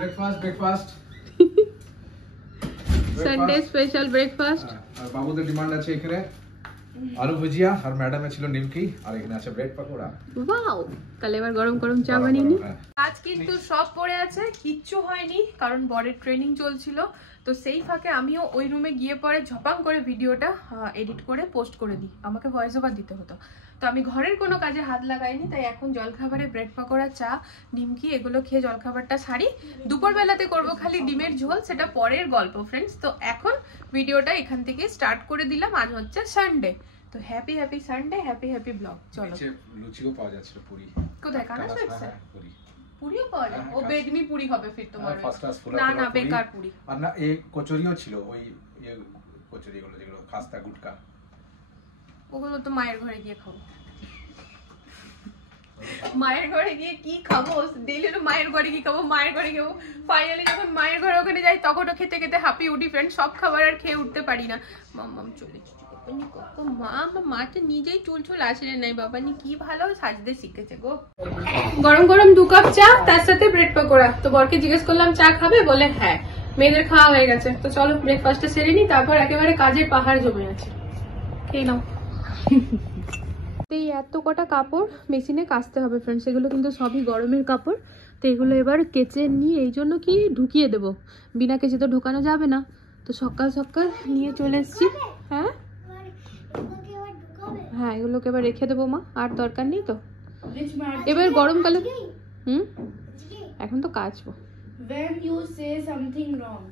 Breakfast Sunday special breakfast. আর বাবুদের demand আছে এখানে আলু ভুজিয়া, আর ম্যাডামে ছিল নিমকি, আর এখানে আছে ব্রেড পাকোড়া। ওয়াও, তাহলে এবার গরম গরম চা বানিয়ে নি। আজ কিন্তু সব পড়ে আছে, কিচ্ছু হয়নি কারণ বরের ট্রেনিং চলছিল। তো সেই ফাঁকে আমিও ওই রুমে গিয়ে পরে ঝপাং করে ভিডিওটা এডিট করে পোস্ট করে দিই, আমাকে ভয়েস ওভার দিতে হতো। তো আমি ঘরের কোনো কাজে হাত লাগাইনি, তাই এখন জলখাবারে ব্রেড পাকোড়া, চা, নিমকি এগুলো খেয়ে জলখাবারটা সারি। দুপুরবেলাতে করবো খালি ডিমের ঝোল, সেটা পরের গল্প ফ্রেন্ডস। তো এখন ভিডিওটা এখান থেকে স্টার্ট করে দিলাম। আজ হচ্ছে সানডে, তো happy happy Sunday, happy happy blog. চলো, লুচিও পাওয়া যাচ্ছে, পুরি কোথায় কানা সুইটস? পুরি পুরিও পাওয়া যায়? ও বেগনি পুরি হবে ফির তোমার। ফার্স্ট ক্লাস ফুলা না না, বেকার পুরি। আর না, এই কচুরিও ছিল, ওই কচুরিগুলো যেগুলো খাস্তা গুটকা, ওগুলো তো মায়ের ঘরে গিয়ে খাবো। মায়ের ঘরে গিয়ে কি খাবো? ডেইলি তো মায়ের ঘরে কি খাবো, মায়ের ঘরে খাবো। ফাইনালি যখন মায়ের ঘরে ওখানে যাই তখনও খেতে খেতে হাঁপি উঠি ফ্রেন্ড। সব খাবার আর খেয়ে উঠতে পারি না। মাম্মাম চলেছি মা, আমার মাটা নিজেই চুল চুল আসলে নাই, বাবানি কি ভালো সাজতে শিখেছে গো। গরম গরম 2 কাপ চা, তার সাথে ব্রেড পকোড়া। তো বরকে জিজ্ঞেস করলাম চা খাবে, বলে হ্যাঁ। মেয়েদের খাওয়া হয়ে গেছে, তো চলো ব্রেকফাস্টটা সেরে নি, তারপর একেবারে কাজের পাহাড় জমে আছে। খেয়ে নাও। এই এত কটা কাপড় মেশিনে কাচতে হবে ফ্রেন্ডস, এগুলো কিন্তু সবই গরমের কাপড়। তো এগুলো এবার কেচে নিয়ে এই জন্য কি ঢুকিয়ে দেবো, বিনা কেচে তো ঢোকানো যাবে না। তো সকাল সকাল নিয়ে চলে এসছি। হ্যাঁ হ্যাঁ, এগুলোকে এবার রেখে দেবো মা, আর দরকার নেই তো। এবার গরমকালে এখন তো কাচবো। When you say something wrong,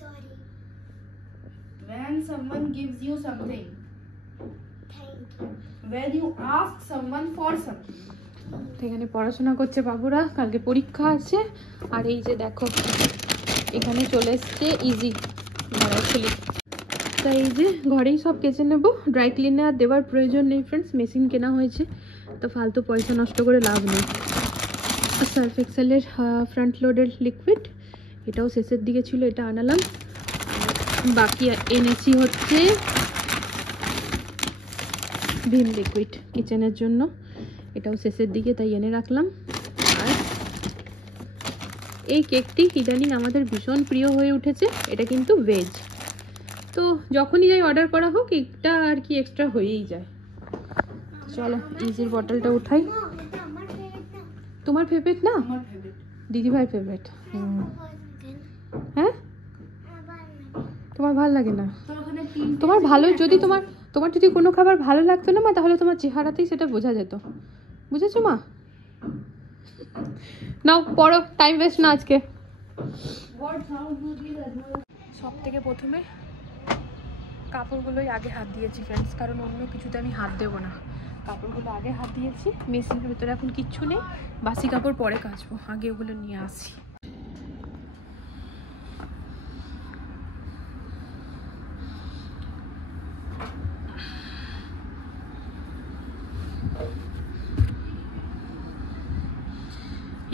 Sorry. when someone gives you something, Thank you. when you ask someone for something. এখানে পড়াশোনা করছে বাবুরা, কালকে পরীক্ষা আছে। আর এই যে দেখো এখানে চলে এসছে ইজি খুলি। তাই এই যে ঘরেই সব কেচে নেবো, ড্রাই ক্লিনে আর দেওয়ার প্রয়োজন নেই ফ্রেন্ডস, মেশিন কেনা হয়েছে, তো ফালতু পয়সা নষ্ট করে লাভ নেই। সার্ফ এক্সেলের ফ্রন্ট লোডের লিকুইড, এটাও শেষের দিকে ছিল, এটা আনালাম। বাকি এনেছি হচ্ছে ভিম লিকুইড কিচেনের জন্য, এটাও শেষের দিকে তাই এনে রাখলাম। আর এই কেকটি ইদানিং আমাদের ভীষণ প্রিয় হয়ে উঠেছে, এটা কিন্তু ভেজ। তো যখনই যাই অর্ডার করা হোক, কেকটা আর কি এক্সট্রা হয়েই যায়। চলো ইজির বটলটা উঠাই। তোমার ফেভারিট না? দিদি ভাই ফেভারিট। হ্যাঁ, তোমার ভালো লাগে না? তোমার ভালো, যদি তোমার যদি কোনো খাবার ভালো লাগতো না মা, তাহলে তোমার চেহারাতেই সেটা বোঝা যেত, বুঝেছো মা? নাও পড়ো, টাইম ওয়েস্ট না আজকে। সব থেকে প্রথমে কাপড়গুলোই আগে হাত দিয়েছি ফ্রেন্ডস, কারণ অন্য কিছুতে আমি হাত দেবো না। কাপড়গুলো আগে হাত দিয়েছি, মেশিনের ভিতরে এখন কিচ্ছু নেই, বাসি কাপড় পরে কাচবো, আগে ওগুলো নিয়ে আসি।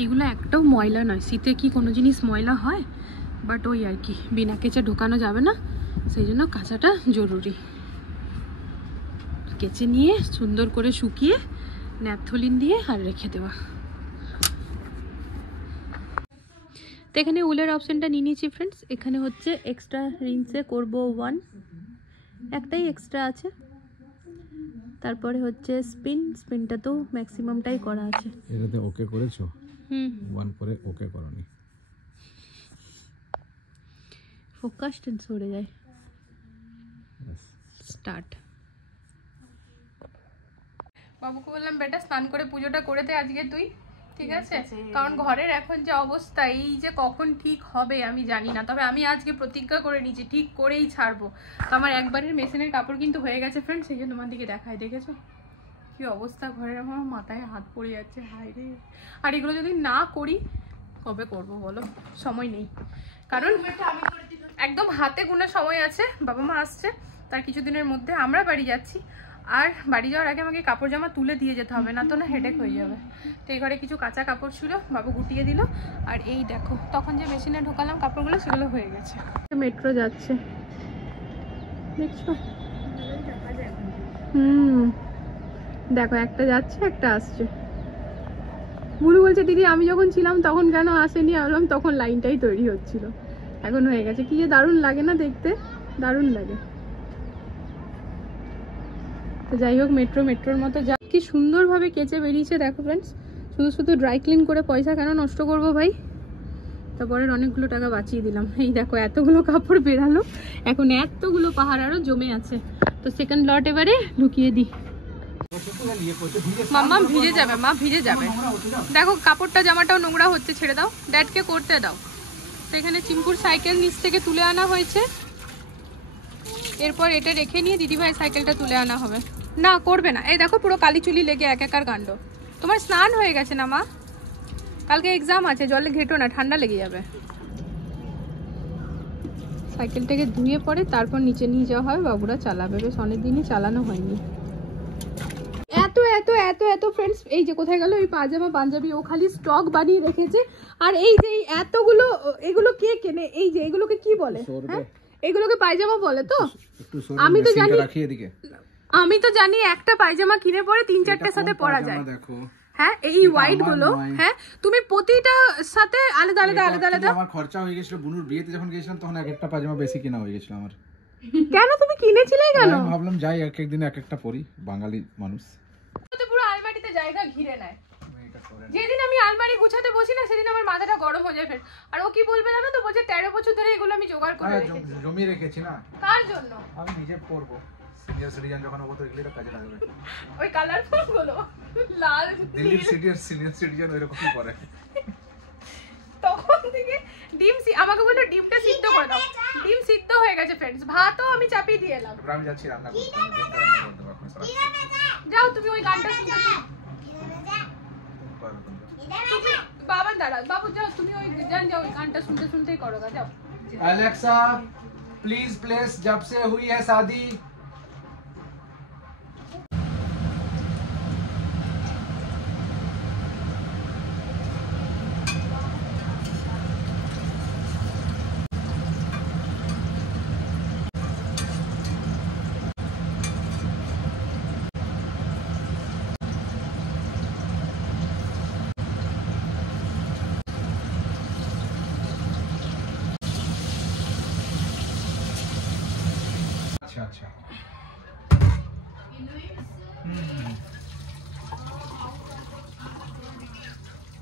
এগুলো একটাও ময়লা নয়, শীতে কি কোনো জিনিস ময়লা হয়, বাট ওই আর কি বিনা কেচে ঢোকানো যাবে না, সেই জন্য কাচাটা জরুরি। কেচে নিয়ে সুন্দর করে শুকিয়ে ন্যাপথলিন দিয়ে আর রেখে দেওয়া। তো এখানে উলের অপশানটা নিয়ে নিয়েছি ফ্রেন্ডস। এখানে হচ্ছে এক্সট্রা রিংসে করবো 1, একটাই এক্সট্রা আছে। তারপরে হচ্ছে স্পিনটা তো ম্যাক্সিমামটাই করা আছে। এটাতে ওকে করেছো? 1 পরে ওকে করনি, ফোকাস টেন্স সরে যায়। স্টার্ট। বাবুকে বললাম বেটা স্নান করে পুজোটা করে দে আজকে তুই, ঠিক আছে? কারণ ঘরের এখন যে অবস্থা, এই যে কখন ঠিক হবে আমি জানি না, তবে আমি আজকে প্রতিজ্ঞা করে নিয়েছি ঠিক করেই ছাড়বো। তো আমার একবারের মেশিনের কাপড় কিন্তু হয়ে গেছে ফ্রেন্ডস, সেই জন্য তোমার দিকে দেখায়, দেখেছো কি অবস্থা ঘরের? আমার মাথায় হাত পড়ে যাচ্ছে, হায় রে। আর এগুলো যদি না করি কবে করব বলো, সময় নেই। কারণ একদম হাতে গোনা সময় আছে, বাবা মা আসছে তার কিছুদিনের মধ্যে, আমরা বাড়ি যাচ্ছি, আর বাড়ি যাওয়ার আগে আমাকে কাপড় জামা তুলে দিয়ে যেতে হবে, না তো না হেডেক হয়ে যাবে। তো এই ঘরে কিছু কাঁচা কাপড় ছিল, বাবু গুটিয়ে দিল। আর এই দেখো তখন যে মেশিনে ঢোকালাম কাপড়গুলো, সেগুলো হয়ে গেছে। মেট্রো যাচ্ছে, দেখছো? দেখো একটা যাচ্ছে একটা আসছে। বুনু বলছে দিদি আমি যখন ছিলাম তখন কেন আসেনি, আমি বললাম তখন লাইনটাই তৈরি হচ্ছিল, এখন হয়ে গেছে। কি যে দারুণ লাগে না দেখতে, দারুণ লাগে। তো যাই হোক, মেট্রোর মতো যা কি সুন্দরভাবে কেচে বেরিয়েছে দেখো ফ্রেন্ডস। শুধু শুধু ড্রাই ক্লিন করে পয়সা কেন নষ্ট করবো ভাই, তারপরে অনেকগুলো টাকা বাঁচিয়ে দিলাম। এই দেখো এতগুলো কাপড় বেরালো, এখন এতগুলো পাহাড় আরও জমে আছে। তো সেকেন্ড লট এবারে ঢুকিয়ে দিই। মাম্মা ভিজে যাবে, মা ভিজে যাবে। দেখো কাপড়টা জামাটাও নোংরা হচ্ছে, ছেড়ে দাও, ড্যাডকে করতে দাও। তো এখানে চিম্পুর সাইকেল নিচ থেকে তুলে আনা হয়েছে, এরপর এটা রেখে নিয়ে দিদিভাই সাইকেলটা তুলে আনা হবে। না করবে না, এই দেখো পুরো কালি চুলি লেগে একাকার কাণ্ড। তোমার স্নান হয়ে গেছে না মা? কালকে এক্সাম আছে, জলে ঘেটো না, ঠান্ডা লেগে যাবে। সাইকেলটাকে ধুয়ে পরে তারপর নিচে নিয়ে যাওয়া হয়, বাবুরা চালাবে। বেশ অনেকদিনই চালানো হয়নি। এত এত এত এত ফ্রেন্ডস, এই যে কোথায় গেল ওই পাজামা পাঞ্জাবি, ও খালি স্টক বানিয়ে রেখেছে। আর এই যে এতগুলো, এগুলো কে কেনে? এই যে এগুলোকে কি বলে? হ্যাঁ এগুলোকে পায়জামা বলে তো? আমি তো জানি একটা পায়জামা কিনে পরে 3-4টার সাথে পরা যায়। হ্যাঁ এই হোয়াইট গুলো, হ্যাঁ তুমি প্রতিটা সাথে আলাদা আলাদা আলাদা আলাদা। আমার খরচা হয়ে গেছিল বুনুর বিয়েতে যখন গিয়েছিলাম, তখন এক একটা পাজামা বেশি কিনা হয়ে গেছিল আমার। কেন তুমি কিনেছিলে কেন? আমি ভাবলাম যাই এক এক দিন এক একটা পরি, বাঙালি মানুষ তো পুরো আলমারিতে জায়গা ঘিরে নেয়। যেদিন আমি আলমারি গুছাতে বসি না, সেদিন আমার মাথাটা গরম হয়ে যায়। আর ও কি বলবে জানো তো, বলছে 13 বছর ধরে এগুলো আমি জোগাড় করে রেখেছি। জমিয়ে রেখেছি না। কার জন্য? আমি নিজে পরবো, সিনিয়র সিটিজেন যখন হবো তো এগুলো তো কাজে লাগবে। ওই কালারফুল গুলো লাল দিল্লির সিনিয়র সিটিজেন ওইরকমই করে। তখন থেকে ডিম আমাকে বললো ডিমটা সিদ্ধ করে দাও। ডিম সিদ্ধ হয়ে গেছে ফ্রেন্ডস, ভাতও আমি চাপিয়ে দিয়ে এলাম। আমি যাচ্ছি রান্না করতে, যাও তুমি ওই গানটা শুনতে। বাবা দাঁড়া, বাবু যাও তুমি ওই যাও ওই গানটা শুনতে শুনতেই করো গা, যাও। एलेक्सा प्लीज प्लेस जब से हुई है शादी। अच्छा अच्छा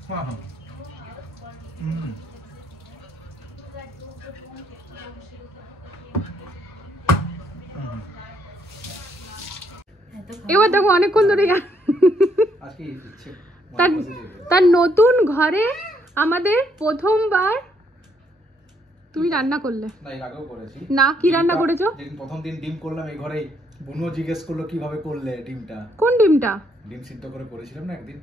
हाँ हाँ এবার দেখো অনেকক্ষণ ধরে তার নতুন ঘরে আমাদের প্রথমবার তুমি রান্না করলে। না এর আগেও করেছি। না কি রান্না করেছো? যেদিন প্রথম দিন ডিম করলাম এই ঘরেই, বুনু জিজ্ঞেস করলো কিভাবে করলে ডিমটা। কোন ডিমটা? ডিম সিদ্ধ করে করেছিলাম না একদিন।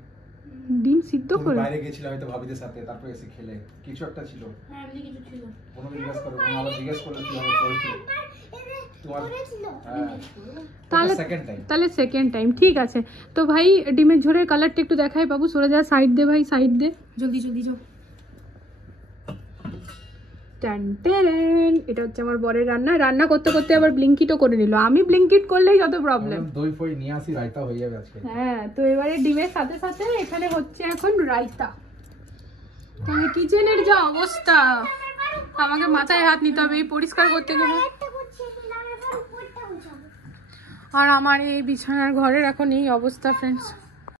ডিম সিদ্ধ করে বাইরে গেছিল হয়তো ভাবিদের সাথে, তারপর এসে খেলে কিছু একটা ছিল। হ্যাঁ এমনি কিছু ছিল। বুনু জিজ্ঞেস করলো, বুনু আবার জিজ্ঞেস করলো কিভাবে করেছিল। তাহলে সেকেন্ড টাইম ঠিক আছে। তো ভাই ডিমের ঝোলের কালারটা একটু দেখাই বাবু, সরে যা, সাইড দে ভাই, সাইড দে, জলদি জলদি যাও। এটা হচ্ছে আমার বরের রান্না। রান্না করতে করতে আবার ব্লিঙ্কিটও করে নিল। আমি ব্লিঙ্কিট করলেই যত প্রবলেম। দই ফই নিয়ে আসি, রায়তা হয়ে যাবে আজকে। হ্যাঁ তো এবারে ডিমের সাথে সাথে এখানে হচ্ছে এখন রায়তা। তবে কিচেনের যা অবস্থা, আমাকে মাথায় হাত নিতে হবে এই পরিষ্কার করতে গেলে। আর আমার এই বিছানার ঘরের এখন এই অবস্থা ফ্রেন্ডস।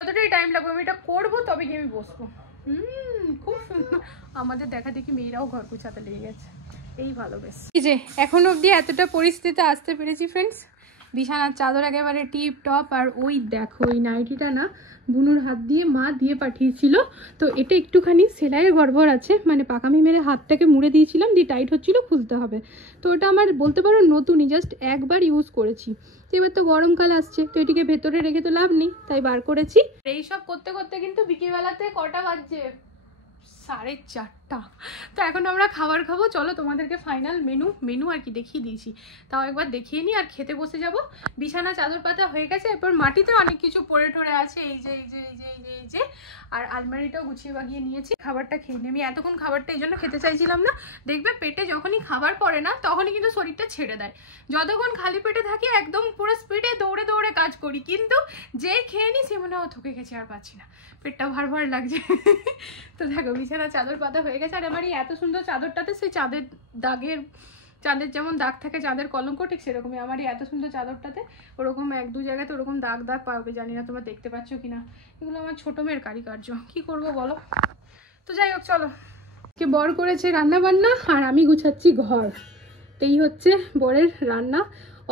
কতটাই টাইম লাগবে, আমি এটা করবো তবে গিয়ে আমি বসবো। খুব সুন্দর। আমাদের দেখা দেখি মেয়েরাও ঘর গুছাতে লেগে গেছে, এই ভালো বেশ। এই যে এখন অবধি এতটা পরিস্থিতিতে আসতে পেরেছি ফ্রেন্ডস। বিছানার চাদর একেবারে টিপ টপ। আর ওই দেখো ওই নাইটিটা না বুনুর হাত দিয়ে মা দিয়ে পাঠিয়েছিল। তো এটা একটুখানি সেলাইয়ের গড়বড় আছে, মানে পাকামি মেরে হাতটাকে মুড়ে দিয়েছিলাম, দিয়ে টাইট হচ্ছিল, খুলতে হবে। তো ওটা আমার বলতে পারো নতুনই, জাস্ট একবার ইউজ করেছি। তো এবার তো গরমকাল আসছে, তো এটিকে ভেতরে রেখে তো লাভ নেই, তাই বার করেছি। এইসব করতে করতে কিন্তু বিকেলবেলাতে কটা বাজছে, 4:30। তো এখন আমরা খাবার খাবো। চলো তোমাদেরকে ফাইনাল মেনু আর কি দেখিয়ে দিয়েছি, তাও একবার দেখিয়ে নিই আর খেতে বসে যাব। বিছানা চাদর পাতা হয়ে গেছে, এরপর মাটিতে অনেক কিছু পড়ে ঠরে আছে, এই যে আর আলমারিটাও গুছিয়ে বাগিয়ে নিয়েছি। খাবারটা খেয়ে নিই। আমি এতক্ষণ খাবারটা এই জন্য খেতে চাইছিলাম না, দেখবে পেটে যখনই খাবার পড়ে না তখনই কিন্তু শরীরটা ছেড়ে দেয়। যতক্ষণ খালি পেটে থাকি একদম পুরো স্পিডে দৌড়ে দৌড়ে কাজ করি, কিন্তু যেই খেয়ে নিই সে মনে হয় থকে গেছে, আর পাচ্ছি না, পেটটা ভার ভার লাগছে। তো দেখো বিছানা চাদর পাতা হয়ে গেছে, আর আমার এই এত সুন্দর চাদরটাতে সেই চাঁদের যেমন দাগ থাকে, চাঁদের কলঙ্ক, ঠিক সেরকমই আমার এই এত সুন্দর চাদরটাতে ওরকম 1-2 জায়গাতে ওরকম দাগ পাবে, জানি না তোমরা দেখতে পাচ্ছ কিনা। এগুলো আমার ছোট মেয়ের কারিকার্য, কি করব বলো। তো যাই হোক চলো, কে বর করেছে রান্না বান্না আর আমি গুছাচ্ছি ঘর। এই হচ্ছে বরের রান্না,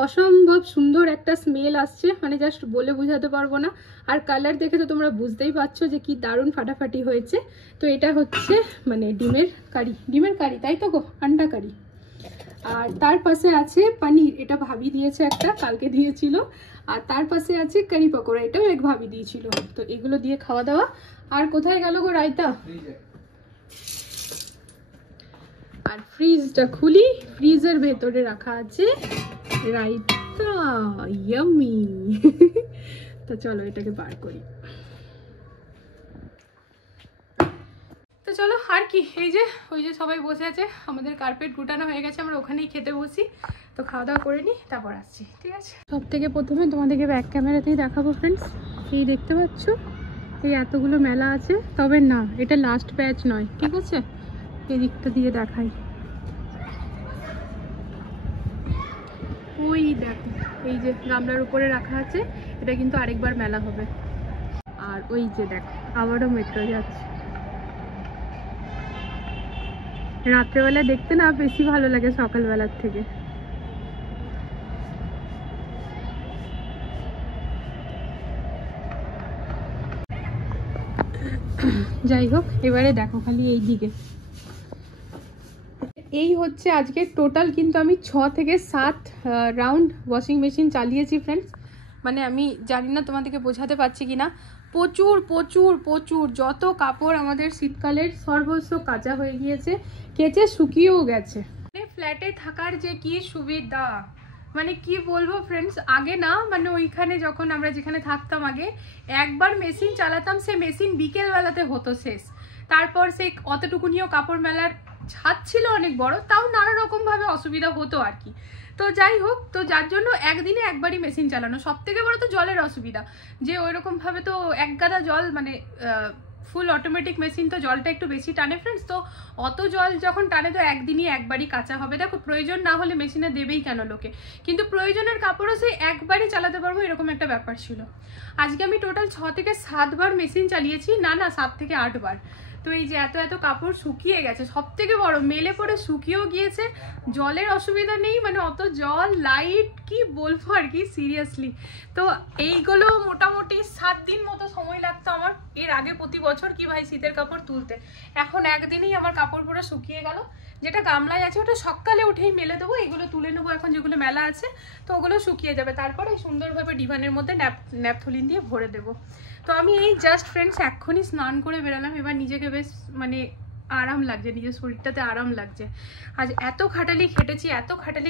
অসম্ভব সুন্দর একটা স্মেল আসছে, মানে জাস্ট বলে বোঝাতে পারবো না। আর কালার দেখে তো তোমরা বুঝতেই পারছো যে কি দারুণ ফাটাফাটি হয়েছে। তো এটা হচ্ছে মানে ডিমের কারি, তাই তো গো, আন্ডা কারি। আর তার পাশে আছে পনির, এটা ভাবি দিয়েছে, একটা কালকে দিয়েছিল। আর তার পাশে আছে কারি পকোড়া, এটাও এক ভাবি দিয়েছিল। তো এগুলো দিয়ে খাওয়া দাওয়া। আর কোথায় গেল গো রায়তা? আর ফ্রিজটা খুলি, ফ্রিজের ভেতরে রাখা আছে রায়তা, ইয়ামি। তো চলো এটাকে বার করি। তো চলো আর কি, ওই যে সবাই বসে আছে, আমাদের কার্পেট গুটানো হয়ে গেছে, আমরা ওখানেই খেতে বসি। তো খাওয়া দাওয়া করে নিই, তারপর আসছি, ঠিক আছে। সব থেকে প্রথমে তোমাদেরকে ব্যাক ক্যামেরাতেই দেখাবো ফ্রেন্ডস। এই দেখতে পাচ্ছ এই এতগুলো মেলা আছে, তবে না এটা লাস্ট ব্যাচ নয়, ঠিক আছে। এই দিকটা দিয়ে দেখাই, ওই দেখো এই যে গামলার উপরে রাখা আছে, এটা কিন্তু আরেকবার মেলা হবে। আর ওই যে দেখো আবারও মেট্রো যাচ্ছে। রাত্রেবেলা দেখতে না বেশি ভালো লাগে সকালবেলার থেকে। যাই হোক, এবারে দেখো খালি এই দিকে, এই হচ্ছে আজকে টোটাল কিন্তু আমি 6 থেকে 7 রাউন্ড ওয়াশিং মেশিন চালিয়েছি ফ্রেন্ডস। মানে আমি জানি না তোমাদেরকে বোঝাতে পারছি কিনা, প্রচুর প্রচুর প্রচুর যত কাপড় আমাদের শীতকালের সর্বস্ব কাঁচা হয়ে গিয়েছে, কেচে শুকিয়েও গেছে। মানে ফ্ল্যাটে থাকার যে কি সুবিধা, মানে কি বলবো ফ্রেন্ডস। আগে না মানে ওইখানে যখন আমরা যেখানে থাকতাম আগে একবার মেশিন চালাতাম, সে মেশিন বিকেলবেলাতে হতো শেষ। তারপর সেই অতটুকুনিও কাপড় মেলার ছাদ ছিল অনেক বড়, তাও নানা রকম ভাবে অসুবিধা হতো আর কি। তো যাই হোক, তো যার জন্য একদিনে একবারই মেশিন চালানো। সব থেকে বড় তো জলের অসুবিধা, যে ওইরকম ভাবে তো এক গাদা জল, মানে ফুল অটোমেটিক মেশিন তো জলটা একটু বেশি টানে ফ্রেন্ডস। তো অত জল যখন টানে তো একদিনই একবারই কাঁচা হবে। দেখো প্রয়োজন না হলে মেশিনে দেবেই কেন লোকে, কিন্তু প্রয়োজনের কাপড়ও সেই একবারই চালাতে পারবো এরকম একটা ব্যাপার ছিল। আজকে আমি টোটাল 6 থেকে 7 বার মেশিন চালিয়েছি, না 7 থেকে 8 বার। তো এই যে এত কাপড় শুকিয়ে গেছে, সব থেকে বড় মেলে পরে শুকিয়েও গিয়েছে। জলের অসুবিধা নেই, মানে অত জল লাইট কি বলবো আর কি, সিরিয়াসলি। তো এইগুলো মোটামুটি 7 দিন মতো সময় লাগতো আমার এর আগে প্রতি বছর কি ভাই শীতের কাপড় তুলতে। এখন একদিনেই আমার কাপড় পুরো শুকিয়ে গেল। যেটা গামলায় আছে ওটা সকালে উঠেই মেলে দেবো, এগুলো তুলে নেবো এখন যেগুলো মেলা আছে, তো ওগুলো শুকিয়ে যাবে। তারপরে সুন্দরভাবে ডিভানের মধ্যে ন্যাপথলিন দিয়ে ভরে দেবো। তো আমি এই জাস্ট ফ্রেন্ডস এক্ষুনি স্নান করে বেরালাম, এবার নিজেকে বেশ মানে আরাম লাগছে, নিজের শরীরটাতে আরাম লাগছে। আজ এত খাটালি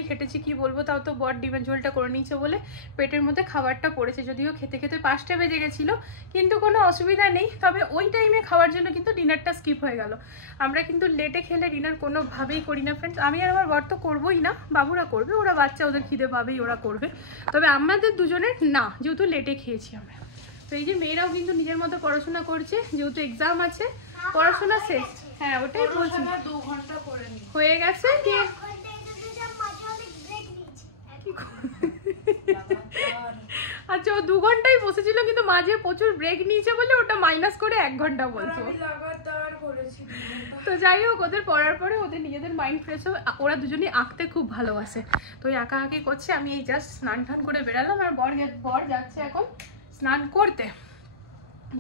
খেটেছি কি বলবো। তাও তো বর ডিমের ঝোলটা করে নিয়েছে বলে পেটের মধ্যে খাবারটা পড়েছে, যদিও খেতে খেতে 5টা বেজে গেছিলো, কিন্তু কোনো অসুবিধা নেই। তবে ওই টাইমে খাওয়ার জন্য কিন্তু ডিনারটা স্কিপ হয়ে গেল। আমরা কিন্তু লেটে খেলে ডিনার কোনোভাবেই করি না ফ্রেন্ডস। আমি আর আমার বর তো করবোই না, বাবুরা করবে, ওরা বাচ্চা, ওদের খিদে পাবেই, ওরা করবে। তবে আমাদের দুজনের না, যেহেতু লেটে খেয়েছি আমরা। তো এই যে মেয়েরাও কিন্তু নিজের মতো পড়াশোনা করছে, যেহেতু এক্সাম আছে, পড়াশোনা শেষ। হ্যাঁ ওটাই বলছি, 2 ঘন্টা করে নি হয়ে গেছে কি। আচ্ছা ও 2 ঘন্টাই বসেছিল, কিন্তু মাঝে প্রচুর ব্রেক নিয়েছে বলে ওটা মাইনাস করে 1 ঘন্টা বলছো। তো যাই হোক, ওদের পড়ার পরে ওদের নিজেদের মাইন্ড ফ্রেশ হবে। ওরা দুজনেই আঁকতে খুব ভালোবাসে, তো ওই আঁকাআঁকি করছে। আমি এই জাস্ট স্নান টান করে বেরালাম, আর বর যাচ্ছে এখন স্নান করতে।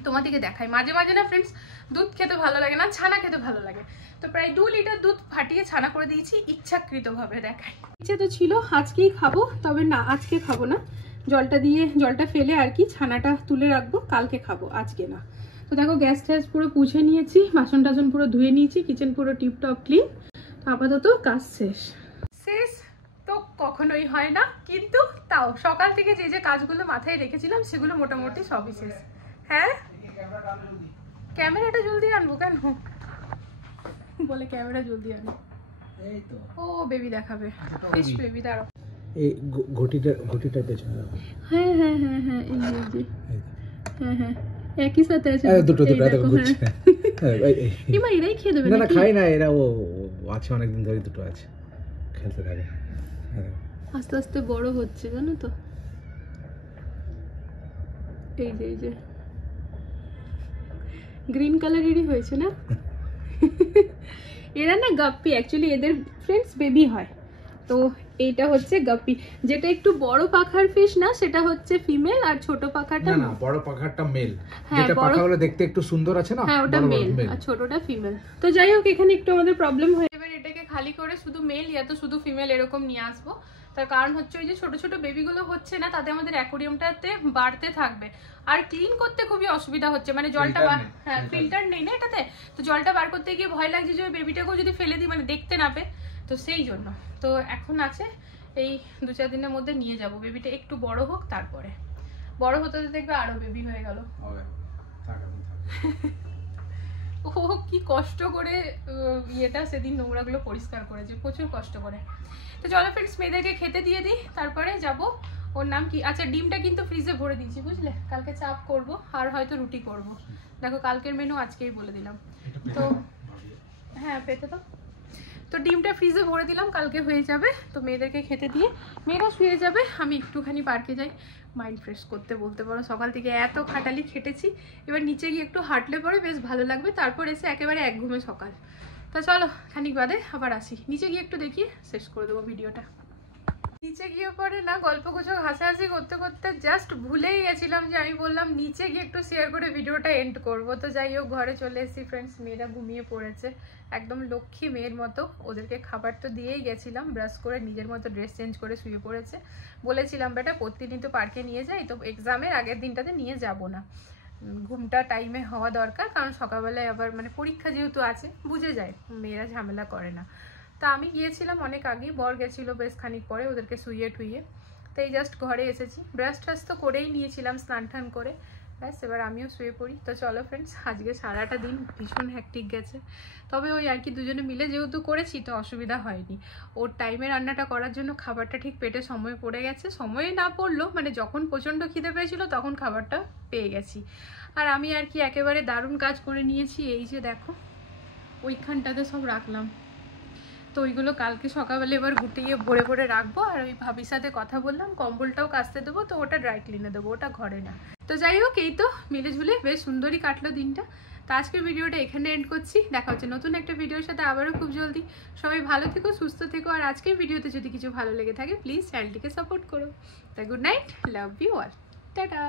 তোমাদেরকে দেখাই মাঝে মাঝে না ফ্রেন্ডস, দুধ খেতে ভালো লাগে না, ছানা খেতে ভালো লাগে। তো প্রায় 2 লিটার দুধ ফাটিয়ে ছানা করে দিয়েছি ইচ্ছাকৃতভাবে, দেখাই। ইচ্ছে তো ছিল আজকেই খাবো, তবে না আজকে খাবো না, জলটা ফেলে আর কি ছানাটা তুলে রাখবো, কালকে খাবো, আজকে না। তো তো দেখো গ্যাস ট্যাস পুরো পুছে নিয়েছি, বাসন টাসন পুরো ধুয়ে নিয়েছি, কিচেন পুরো টিপটপ ক্লিন। আপাতত কাজ শেষ তো কখনোই হয় না, কিন্তু তাও সকাল থেকে যে যে কাজগুলো মাথায় রেখেছিলাম সেগুলো মোটামুটি সবই শেষ। হ্যাঁ ক্যামেরাটা জলদি আনবো কেন বলে ক্যামেরা জলদি আনবো, ও বেবি দেখাবে, ফিশ বেবি। দাঁড়াও এই ঘটিটা পেছনে রাখো। হ্যাঁ হ্যাঁ হ্যাঁ হ্যাঁ এই যে হ্যাঁ হ্যাঁ একই সাথে আছে দুটো দেখো ঘুরছে। ইমা এরাই খেয়ে দেবে না খাই না, এরা ও আছে অনেকদিন ধরে, দুটো আছে খেলতে থাকে। আস্তে আস্তে বড় হচ্ছে জানো তো, এই যে গ্রিন কালারেরই হয়েছে না এরা না গাপ্পি, অ্যাকচুয়ালি এদের ফ্রেন্ডস বেবি হয়। তো এইটা হচ্ছে গাপ্পি, যেটা একটু বড় পাখার ফিশ না সেটা হচ্ছে ফিমেল, আর ছোট পাখাটা না বড় পাখাটা মেল, হ্যাঁ, যেটা পাখাগুলো দেখতে একটু সুন্দর আছে না, হ্যাঁ ওটা মেল আর ছোটটা ফিমেল। তো যাই হোক এখানে একটু আমাদের প্রবলেম হয়, এবার এটাকে খালি করে শুধু মেল ইয়া তো শুধু ফিমেল এরকম নিয়ে আসবো। তার কারণ হচ্ছে ওই যে ছোট ছোট বেবিগুলো হচ্ছে না, তাতে আমাদের অ্যাকোরিয়ামটাতে বাড়তে থাকবে, আর ক্লিন করতে খুবই অসুবিধা হচ্ছে, মানে জলটা হ্যাঁ ফিল্টার নেই না এটাতে, তো জলটা বার করতে গিয়ে ভয় লাগছে যে ওই বেবিটাকেও যদি ফেলে দিই মানে দেখতে না পে, তো সেই জন্য। তো এখন আছে এই 2-4 দিনের মধ্যে নিয়ে যাব, বেবিটা একটু বড় হোক, তারপরে বড় হতে দেখবে আরো বেবি হয়ে গেল। ও কি কষ্ট করে ইয়েটা সেদিন নোংরাগুলো পরিষ্কার করেছে, প্রচুর কষ্ট করে। তো চলো ফ্রেন্ডস মেয়েদেরকে খেতে দিয়ে দিই, তারপরে যাব। ওর নাম কি, আচ্ছা ডিমটা কিন্তু ফ্রিজে ভরে দিয়েছি বুঝলে, কালকে চাপ করব আর হয়তো রুটি করব। দেখো কালকের মেনু আজকেই বলে দিলাম। তো হ্যাঁ পেতে তো ডিমটা ফ্রিজে ভরে দিলাম, কালকে হয়ে যাবে। তো মেয়েদেরকে খেতে দিয়ে মেয়েরা শুয়ে যাবে, আমি একটুখানি পার্কে যাই মাইন্ড ফ্রেশ করতে বলতে পারো। সকাল থেকে এত খাটালি খেটেছি, এবার নিচে গিয়ে একটু হাঁটলে পরে বেশ ভালো লাগবে, তারপর এসে একেবারে এক ঘুমে সকাল। তো চলো খানিক বাদে আবার আসি, নিচে গিয়ে একটু দেখিয়ে শেষ করে দেবো ভিডিওটা। নিচে গিয়ে পরে না গল্প গুজব হাসাহাসি করতে করতে জাস্ট ভুলেই গেছিলাম যে আমি বললাম নিচে গিয়ে একটু শেয়ার করে ভিডিওটা এন্ড করব। তো যাই হোক ঘরে চলে এসেছি ফ্রেন্ডস, মেয়েরা ঘুমিয়ে পড়েছে একদম লক্ষ্মী মেয়ের মতো। ওদেরকে খাবার তো দিয়েই গেছিলাম, ব্রাশ করে নিজের মতো ড্রেস চেঞ্জ করে শুয়ে পড়েছে। বলেছিলাম বেটা প্রতিদিন তো পার্কে নিয়ে যাই, তো এক্সামের আগের দিনটাতে নিয়ে যাব না, ঘুমটা টাইমে হওয়া দরকার, কারণ সকালবেলায় আবার মানে পরীক্ষা যেহেতু আছে, বুঝে যায় মেয়েরা ঝামেলা করে না। তা আমি গিয়েছিলাম অনেক আগেই, বর গেছিল বেশ খানিক পরে ওদেরকে শুইয়ে টুইয়ে। তো এই জাস্ট ঘরে এসেছি, ব্রাশ ট্রাশ তো করেই নিয়েছিলাম স্নান টান করে, ব্যাস এবার আমিও শুয়ে পড়ি। তো চলো ফ্রেন্ডস আজকে সারাটা দিন ভীষণ হ্যাকটিক গেছে, তবে ওই আর কি দুজনে মিলে যেহেতু করেছি তো অসুবিধা হয়নি। ওর টাইমে রান্নাটা করার জন্য খাবারটা ঠিক পেটে সময় পড়ে গেছে, সময়ে না পড়লো মানে যখন প্রচণ্ড খিদে পেয়েছিল তখন খাবারটা পেয়ে গেছি। আর আমি আর কি একেবারে দারুণ কাজ করে নিয়েছি, এই যে দেখো ওইখানটাতে সব রাখলাম, তো ওইগুলো কালকে সকালবেলা এবার গুটিয়ে ভরে ভরে রাখবো। আর ওই ভাবির সাথে কথা বললাম কম্বলটাও কাচতে দেবো, তো ওটা ড্রাই ক্লিনে দেবো, ওটা ঘরে না। তো যাই হোক এই তো মিলে ঝুলে বেশ সুন্দরই কাটলো দিনটা। তো আজকের ভিডিওটা এখানে এন্ড করছি, দেখা হচ্ছে নতুন একটা ভিডিওর সাথে আবারও খুব জলদি। সবাই ভালো থেকো, সুস্থ থেকো, আর আজকের ভিডিওতে যদি কিছু ভালো লেগে থাকে প্লিজ চ্যানেলটিকে সাপোর্ট করো। তা good night, love you all, tata.